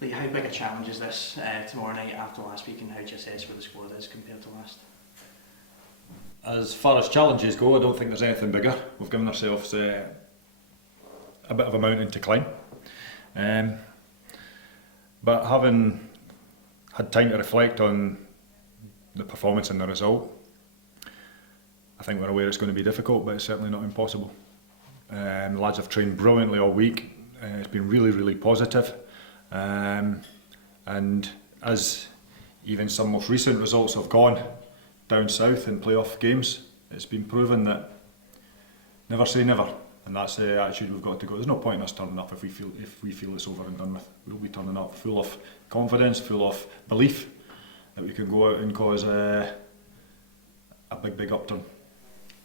Like, how big a challenge is this tomorrow night after last week, and how do you assess where the squad is compared to last? As far as challenges go, I don't think there's anything bigger. We've given ourselves a bit of a mountain to climb. But having had time to reflect on the performance and the result, I think we're aware it's going to be difficult, but it's certainly not impossible. The lads have trained brilliantly all week. It's been really, really positive. And as even some most recent results have gone down south in playoff games, it's been proven that never say never, and that's the attitude we've got to go. There's no point in us turning up if we feel it's over and done with. We'll be turning up full of confidence, full of belief that we can go out and cause a big upturn.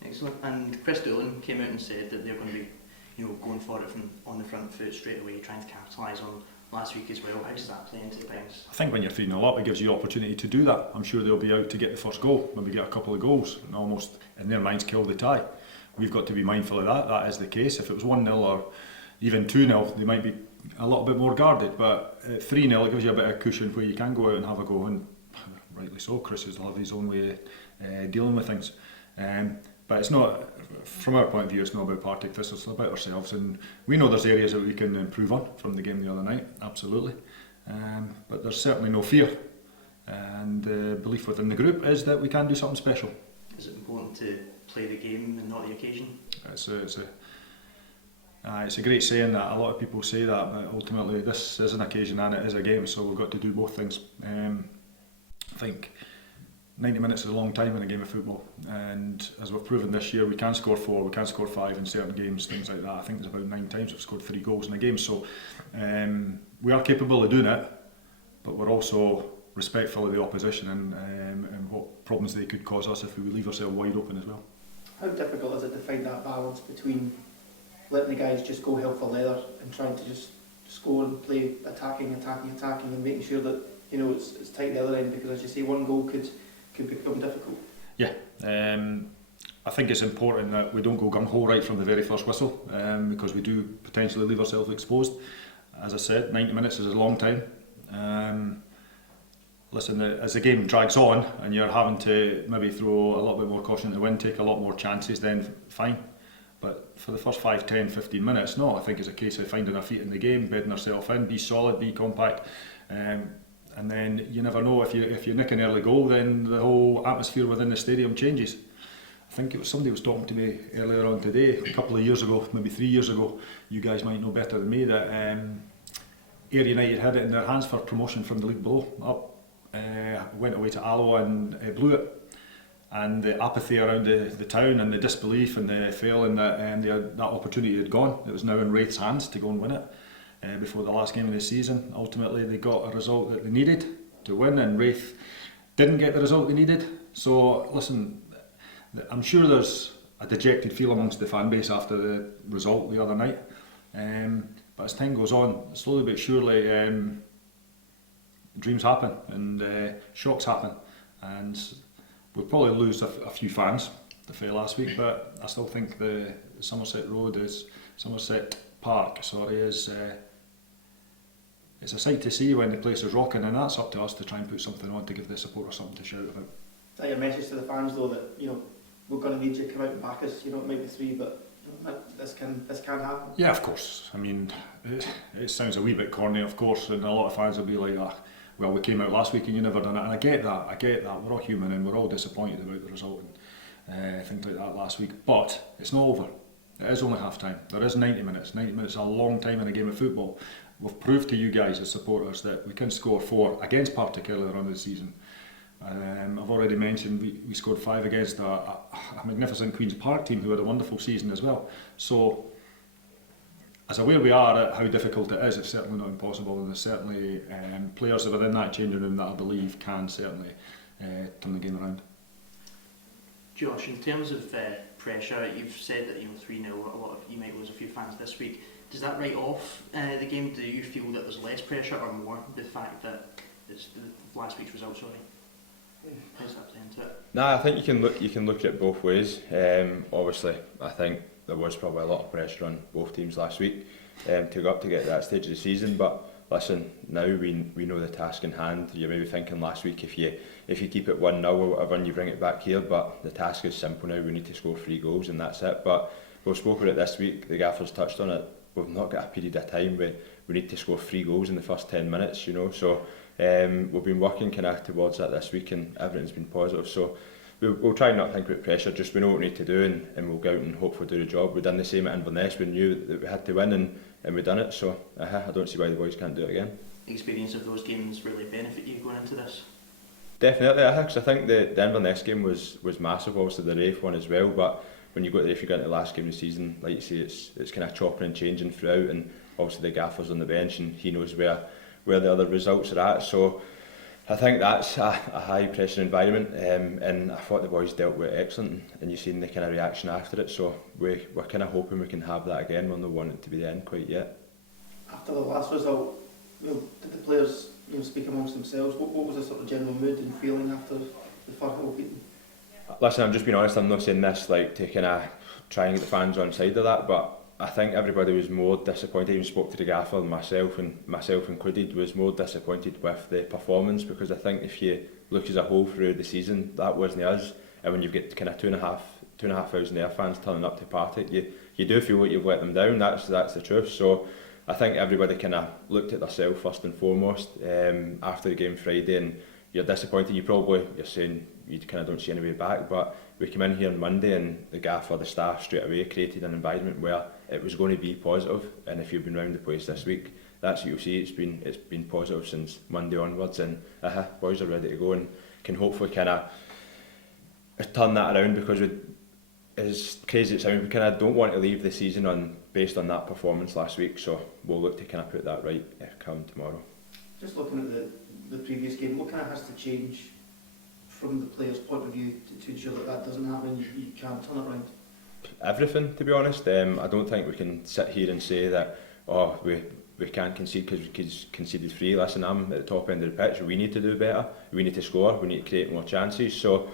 Excellent. And Chris Bullen came out and said that they're going to be, going for it from on the front foot straight away, trying to capitalise on last week as well. How does that play into things? I think when you're 3-0 up, it gives you the opportunity to do that. I'm sure they'll be out to get the first goal, maybe get a couple of goals, and almost in their minds kill the tie. We've got to be mindful of that. That is the case. If it was 1-0 or even 2-0, they might be a little bit more guarded. But at 3-0, it gives you a bit of cushion where you can go out and have a go. And rightly so, Chris will have his own way of dealing with things. But it's not, from our point of view, it's not about Partick Thistle, it's about ourselves, and we know there's areas that we can improve on from the game the other night, absolutely. But there's certainly no fear, and belief within the group is that we can do something special. Is it important to play the game and not the occasion? It's a great saying that. A lot of people say that, but ultimately this is an occasion and it is a game, so we've got to do both things. I think 90 minutes is a long time in a game of football, and as we've proven this year, we can score 4, we can score 5 in certain games, things like that. I think there's about 9 times we've scored 3 goals in a game, so we are capable of doing it, but we're also respectful of the opposition and what problems they could cause us if we leave ourselves wide open as well. How difficult is it to find that balance between letting the guys just go hell for leather and trying to just score and play attacking and making sure that it's tight at the other end, because as you say, one goal could become difficult? Yeah, I think it's important that we don't go gung-ho right from the very first whistle, because we do potentially leave ourselves exposed. As I said, 90 minutes is a long time. Listen, as the game drags on and you're having to maybe throw a little bit more caution to the wind, take a lot more chances, then fine. But for the first 5, 10, 15 minutes, no, I think it's a case of finding our feet in the game, bedding ourselves in, be solid, be compact. And then you never know, if you nick an early goal, then the whole atmosphere within the stadium changes. I think it was somebody was talking to me earlier on today, a couple of years ago, maybe 3 years ago, you guys might know better than me, that Ayr United had it in their hands for promotion from the league below up. Went away to Alloa and blew it. And the apathy around the town and the disbelief and the feeling that that opportunity had gone. It was now in Wraith's hands to go and win it. Before the last game of the season, ultimately they got a result that they needed to win, and Wraith didn't get the result they needed. So listen, I'm sure there's a dejected feel amongst the fan base after the result the other night, but as time goes on, slowly but surely dreams happen and shocks happen, and we'll probably lose a few fans to fail last week, but I still think the Somerset Park is it's a sight to see when the place is rocking, and that's up to us to try and put something on to give the supporters something to shout about. Is that your message to the fans though, that we're going to need you to come out and back us? It might be 3, but this can happen. Yeah, of course. I mean, it sounds a wee bit corny, of course, and a lot of fans will be like, well, we came out last week and you never done it. And I get that. We're all human and we're all disappointed about the result and things like that last week. But it's not over. It is only half time. There is 90 minutes. 90 minutes is a long time in a game of football. We've proved to you guys as supporters that we can score 4 against Partick earlier on in the season. I've already mentioned we scored 5 against a magnificent Queen's Park team who had a wonderful season as well. So, as aware we are at how difficult it is, it's certainly not impossible, and there's certainly players that are in that changing room that I believe can certainly turn the game around. Josh, in terms of pressure, you've said that 3-0, you might lose a few fans this week. Does that write off the game? Do you feel that there's less pressure or more, the fact that it's last week's result, sorry? How does that play into it? No, I think you can look at it both ways. Obviously, I think there was probably a lot of pressure on both teams last week to go up to get to that stage of the season. But listen, now we know the task in hand. You're maybe thinking last week if you keep it 1-0 or whatever and you bring it back here, but the task is simple now. We need to score 3 goals and that's it. But we've spoken about it this week, the gaffer's touched on it. We've not got a period of time where we need to score 3 goals in the first 10 minutes, you know. So we've been working kind of towards that this week and everything's been positive. So we'll try not to think about pressure, just we know what we need to do and we'll go out and hopefully do the job. We've done the same at Inverness, we knew that we had to win and we've done it, so I don't see why the boys can't do it again. The experience of those games really benefit you going into this? Definitely, because I think the Inverness game was massive, obviously the Rafe one as well, but when you go to the Rafe, you go into the last game of the season, like you say, it's kind of chopping and changing throughout, and obviously the gaffer's on the bench and he knows where the other results are at, so I think that's a high pressure environment, and I thought the boys dealt with it excellent, and you've seen the kind of reaction after it, so we're kind of hoping we can have that again. We're not wanting it to be the end quite yet. After the last result, did the players speak amongst themselves? What was the sort of general mood and feeling after the Firhill beating? Listen, I'm just being honest, I'm not saying this like to kind of try and get the fans on side of that, but I think everybody was more disappointed. I even spoke to the gaffer, myself included, was more disappointed with the performance, because I think if you look as a whole through the season, that wasn't us. And when you've got kind of 2,500 Ayr fans turning up to Partick, you do feel like you've let them down. That's the truth. So I think everybody kind of looked at themselves first and foremost after the game Friday, and you're disappointed. You're saying you kind of don't see any way back, but we came in here on Monday and the gaffer, the staff straight away created an environment where it was going to be positive, and if you've been round the place this week, that's what you'll see. It's been positive since Monday onwards, and boys are ready to go and can hopefully kind of turn that around, because as crazy as it sounds, we kind of don't want to leave the season based on that performance last week, so we'll look to kind of put that right come tomorrow. Just looking at the previous game, what kind of has to change from the players' point of view to ensure that doesn't happen, you can't turn it around? Everything, to be honest. I don't think we can sit here and say that we can't concede because we conceded 3. Listen, I'm at the top end of the pitch. We need to do better. We need to score. We need to create more chances. So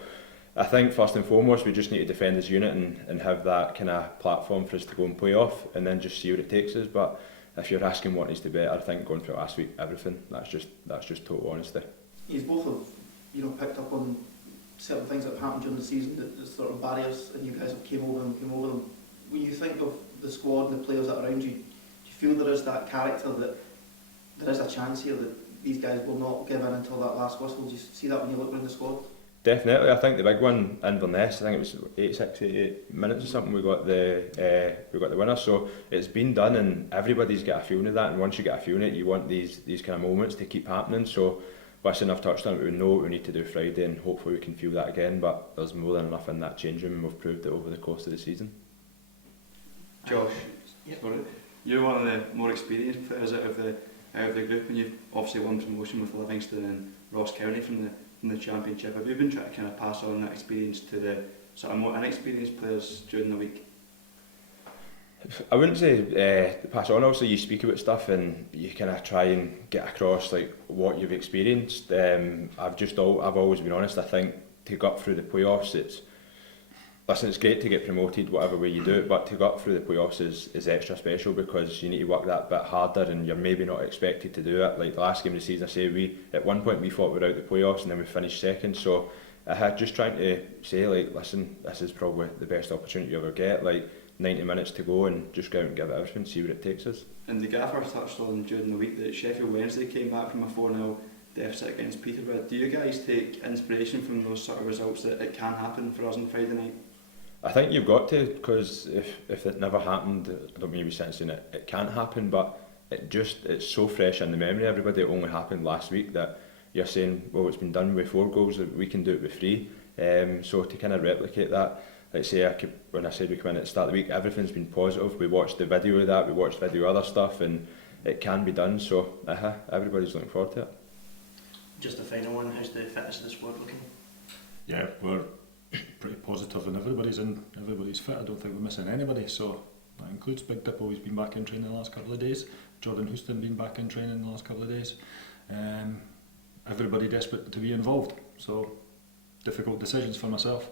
I think first and foremost we just need to defend as a unit and have that kind of platform for us to go and play off, and then just see where it takes us. But if you're asking what needs to be better, I think going through last week, everything. That's just total honesty. You both have picked up on certain things that have happened during the season, that sort of barriers, and you guys have came over them. When you think of the squad and the players that are around you, do you feel there is that character, that there is a chance here that these guys will not give in until that last whistle? Do you see that when you look around the squad? Definitely. I think the big one, Inverness, I think it was 88 minutes or something, we got the winner, so it's been done and everybody's got a feeling of that, and once you get a feeling of it, you want these kind of moments to keep happening. So listen, I've touched on it, we know what we need to do Friday, and hopefully we can feel that again, but there's more than enough in that change room, and we've proved it over the course of the season. Josh, sorry, you're one of the more experienced players out of the group, and you've obviously won promotion with Livingston and Ross County from the Championship. Have you been trying to kind of pass on that experience to the sort of more inexperienced players during the week? I wouldn't say pass on. Obviously, you speak about stuff and you kind of try and get across like what you've experienced. I've always been honest. I think to go up through the playoffs, it's great to get promoted whatever way you do it, but to go up through the playoffs is extra special, because you need to work that bit harder and you're maybe not expected to do it. Like the last game of the season, I say at one point we thought we were out the playoffs and then we finished second. So I had just trying to say like, listen, this is probably the best opportunity you ever get. Like 90 minutes to go and just go out and give it everything, see where it takes us. And the gaffer touched on during the week that Sheffield Wednesday came back from a 4-0 deficit against Peterborough. Do you guys take inspiration from those sort of results, that it can happen for us on Friday night? I think you've got to, because if it never happened, I don't mean to be saying it can't happen, but it's so fresh in the memory. Everybody, it only happened last week, that you're saying, well, it's been done with 4 goals, we can do it with 3. So to kind of replicate that, like say, when I said we come in at the start of the week, everything's been positive. We watched the video of that, we watched video of other stuff, and it can be done. So everybody's looking forward to it. Just a final one, how's the fitness of the squad looking? Yeah, we're pretty positive, and everybody's fit. I don't think we're missing anybody, so that includes Big Dippo. He's been back in training the last couple of days. Jordan Houston been back in training the last couple of days. Everybody desperate to be involved, so difficult decisions for myself.